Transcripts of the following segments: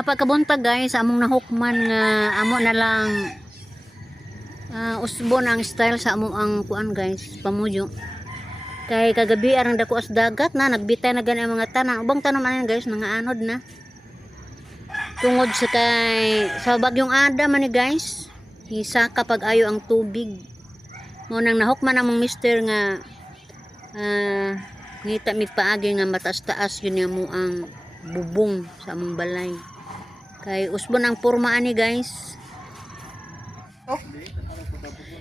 Pagkabuntag guys, among nahukman nga amo na lang usbon ang style sa amo ang kuan guys, pamuyo. Kay kagabi arang dako as dagat na nagbitay na gani ang mga tanan. Ubang tanom anan guys, mga anod na. Tungod sa kay sa bagyong Ada man ni guys, hisa kapag ayo ang tubig. Mo nang nahukman among mister nga ngita mi paagi nga mataas-taas yun mo ang bubong sa among balay. Kay usbon ang porma ani guys.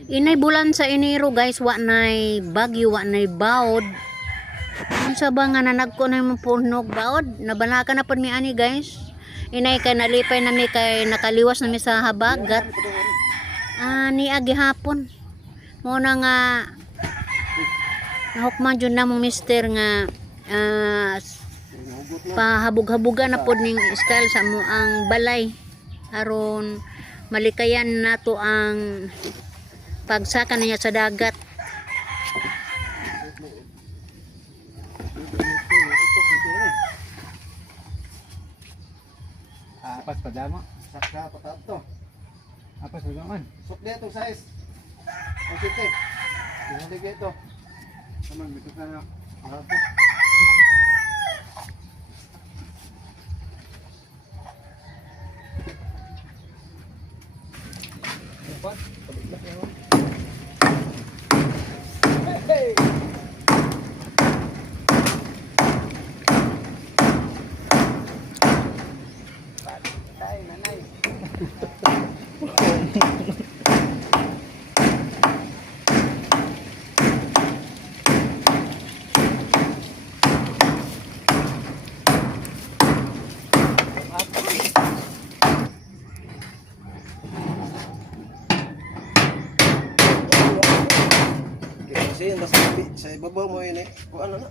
Inay bulan sa Enero guys, wa nay bagyo, wa nay bawod. Unsa ba nga nanagko na yung punog bawod? Nabanaka na pud mi ani guys. Inay kay nalipay na mi kay nakaliwas na mi sa habagat. Ni agi hapon. Mo na nga nahukman jud namong mister nga pahabog-habugan na pod ning style sa mo ang balay aron malikayan nato ang pagsaka niya sa dagat. Apas padama, saksa patato. Apas padaman. Sukli itong size. Ang site. Yung ligay ito. Naman, bitos na na. Arato. Dapat, pabiglas na naman. Hey! Patay, nanay. Kasi sa ibabaw mo yun kung ano na.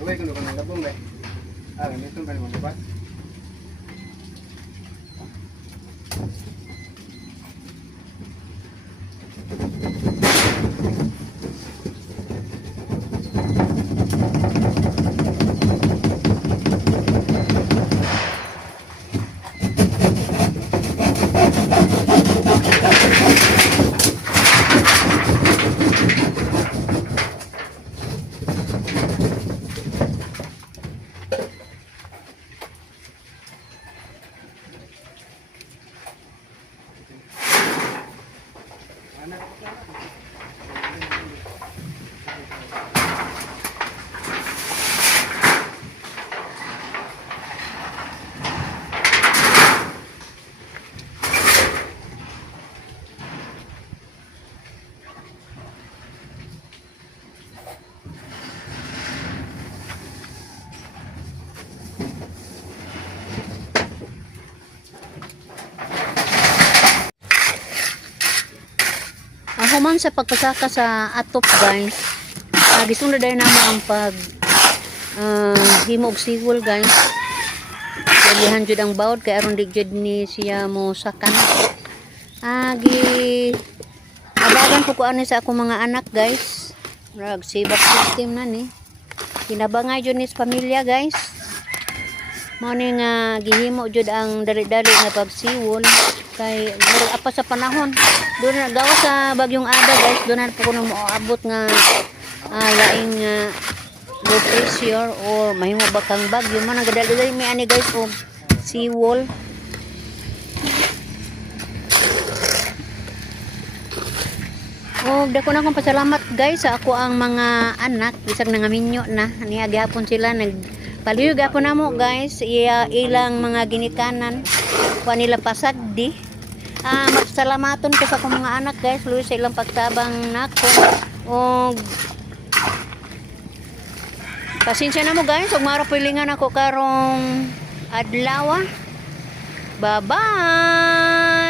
Uy, kuno ka nang labong ba? Ganito ba naman ba? Human sa pagpasaka sa atop guys, gisunod dahil naman ang pag himog siwol guys. Kalihan jud ang bawod kay aron di jud ni siya mo sakan. Abagan ko ani sa ako mga anak guys. Rag sibak system na ni. Kinabangay jud ni sa pamilya guys. Mao ni nga gihimo jud ang dali-dali nga pagsiwol kay murag apa sa panahon. Doon na gawa sa bagyong Ada guys, doon na po kuno moabot nga laing low pressure or mahimo ba kang bagyo man nagadali-dali may ani guys og seawall. Og dako na akong pasalamat guys sa ako ang mga anak bisag nangaminyo na niya gyapon sila nagpaliw gyapon namo guys ilang mga ginikanan wa nila pasagdi. Magsalamaton ko sa akong mga anak guys luoy sa ilang pagtabang nako og pasensya na mo guys og marapilingan ako karong adlaw. Bye bye.